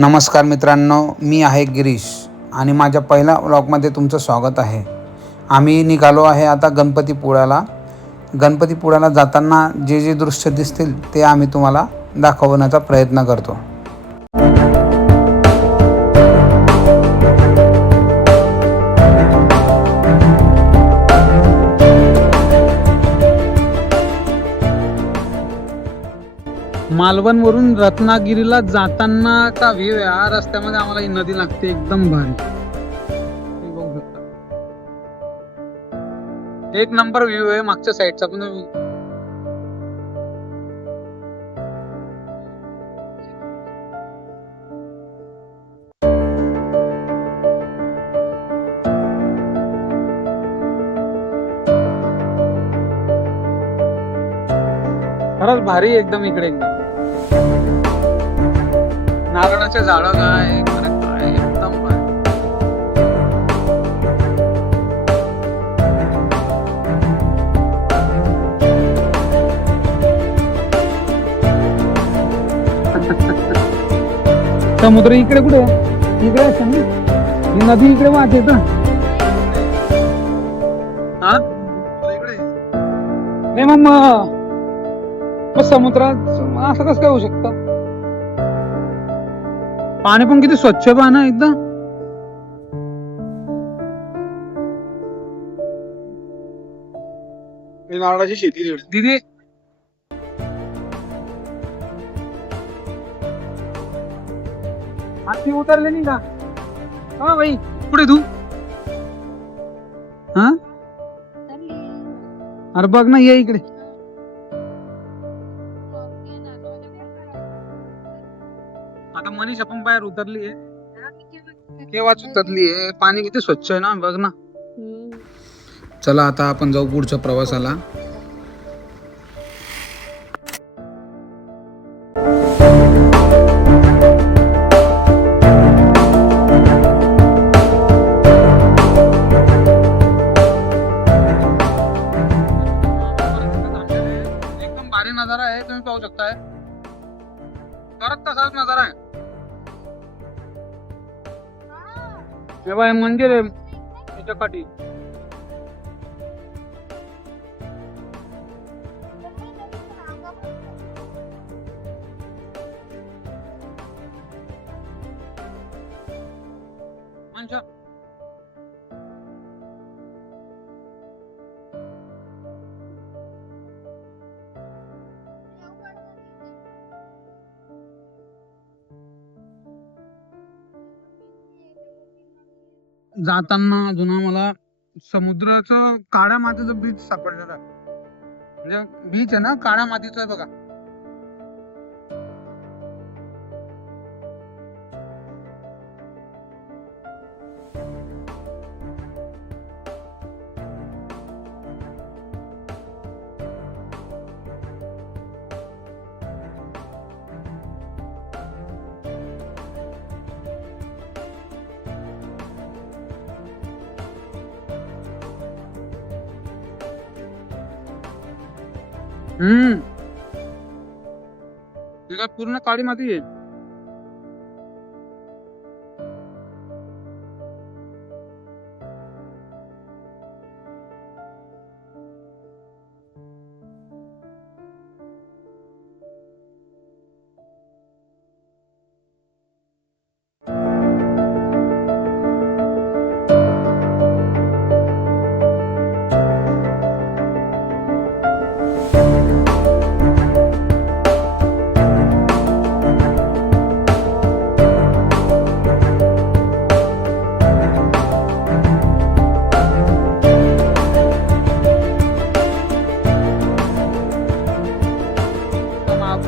नमस्कार मित्रांनो, मी आहे गिरीश आणि माझ्या पहिल्या व्लॉगमध्ये तुमचं स्वागत आहे. आम्ही निघालो आहे आता गणपतीपुळ्याला. गणपतीपुळ्याला जाताना जे जे दृश्य दिसतील ते आम्ही तुम्हाला दाखवण्याचा प्रयत्न करतो. मालवणवरून रत्नागिरीला जातानाचा व्ह्यू आहे. हा रस्त्यामध्ये आम्हाला ही नदी लागते, एकदम भारी. हे बघू शकता, एक नंबर व्ह्यू आहे मागच्या साईडचा पण. खरंच भारी एकदम. इकडे एकदम नारळाचे झाडं काय एकदम भारी. समुद्र इकडे कुठे? इकडे ही नदी इकडे वाहते का? हा नाही मग समुद्रात असं कसं काय होऊ शकतं? पाणी पण किती स्वच्छ पाणी एकदम. नारळाची शेती दिदी हाती उतरले नाही का? हा बाई, कुठे तू? हा अरे बघ ना, ये इकडे. आता मनीषा पण बाहेर उतरली आहे, केव्हाच उतरली आहे. पाणी किती स्वच्छ आहे ना, बघ ना. चला आता आपण जाऊ पुढच्या प्रवासाला. एकदम भारी नजारा आहे, तुम्ही पाहू शकताय. परत तसाच नजारा आहे. हे बाय मंदिर आहे त्याच्या काठी. जाताना अजून आम्हाला समुद्राचं काळ्या मातीचं बीच सापडलेलं आहे. म्हणजे बीच आहे ना, काळ्या मातीचं आहे बघा. हे काय पूर्ण काळी माती आहे.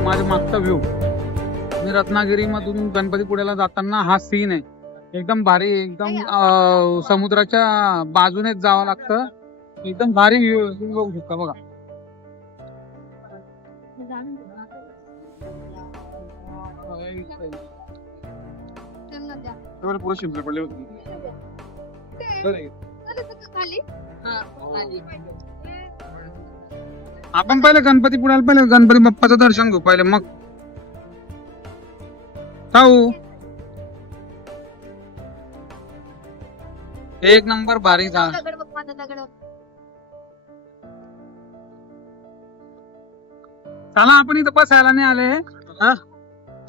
माझ्या मागचा व्ह्यू, मी रत्नागिरी मधून गणपतीपुळ्याला जाताना हा सीन आहे. एकदम भारी, एकदम समुद्राच्या बाजूनेच जावं लागतं. एकदम भारी व्ह्यू बघू शकता बघा. पुढे शिंपले पडले होते. आपण पहिले गणपतीपुळ्याला पहिले गणपती बाप्पाचं दर्शन घेऊ पहिले, मग जाऊ. एक नंबर भारी था. दगड बघ माझा दगड. चला आपण इथं बसायला नाही आले. हा?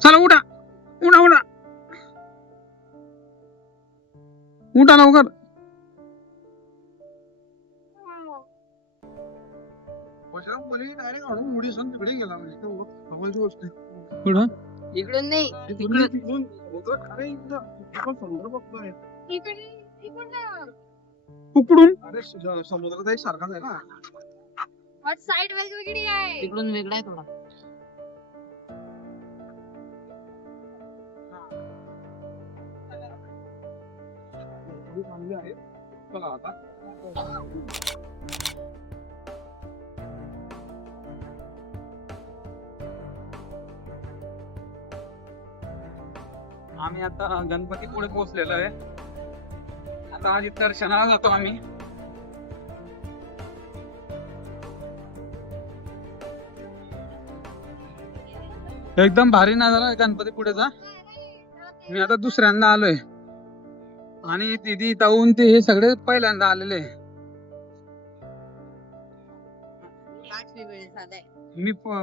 चला उठा उठा उठा उठा लवकर. डायरेक्ट आणून मुडी सण तिकडे गेला म्हणजे कमालची गोष्ट आहे. कुठं? इकडून नाही तिकडून तिकडून होतं खरं इथं. आपण समुद्र बघतोय. इकडून उकडून अरे समुद्रात एक सारखाच आहे ना. साईड वेगवेगळी आहे. तिकडून वेगळा आहे थोडा. थोडी चांगली आहे. बघा आता. आम्ही आता गणपती पुढे पोहोचलेलो आहे. आता आज दर्शनाला जातो आम्ही. एकदम भारी नजारा आहे गणपती पुढेचा. मी आता दुसऱ्यांदा आलोय आणि दिदी ताऊन ते हे सगळे पहिल्यांदा आलेले.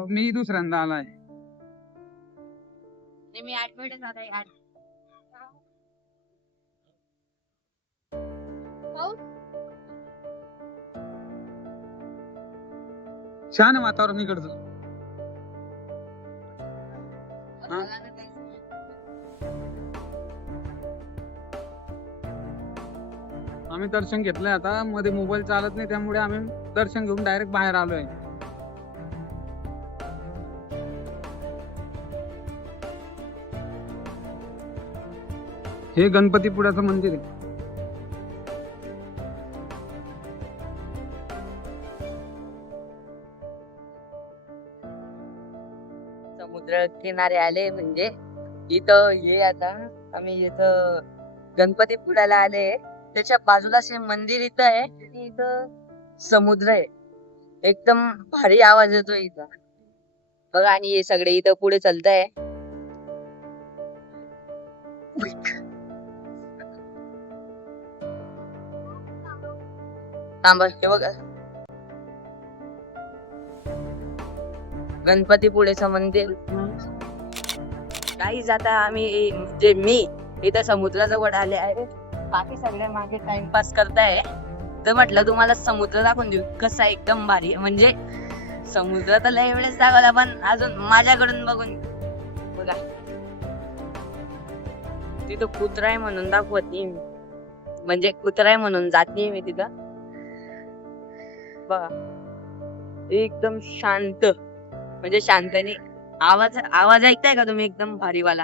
मी दुसऱ्यांदा आलाय. मी 8 मिनिट झालाय. 8 छान आहे वातावरण इकडचं. आम्ही दर्शन घेतलंय आता. मध्ये मोबाईल चालत नाही त्यामुळे आम्ही दर्शन घेऊन डायरेक्ट बाहेर आलोय. हे गणपतीपुळ्याचं मंदिर आहे. समुद्र किनारे आले म्हणजे इथं हे आता आम्ही इथं गणपतीपुळ्याला आले. त्याच्या बाजूलाच हे मंदिर इथं आहे आणि इथं समुद्र आहे. एकदम भारी आवाज येतो इथं बघा. आणि हे सगळे इथं पुढे चालतंय. थांबा हे बघा गणपतीपुळेचं मंदिर. काही जाता आम्ही म्हणजे मी इथं समुद्राजवळ आले आहे. बाकी सगळे मागे टाइमपास करताय. तर म्हटलं तुम्हाला समुद्र दाखवून देऊ कसा एकदम भारी. म्हणजे समुद्र तर लय वेळेस दाखवला पण अजून माझ्याकडून बघून बघा. तिथं कुत्रा आहे म्हणून दाखवत नाही मी. म्हणजे कुत्रा आहे म्हणून जात नाही मी तिथं. बघा एकदम शांत. म्हणजे शांतनी आवाज ऐकताय का तुम्ही? एकदम भारीवाला.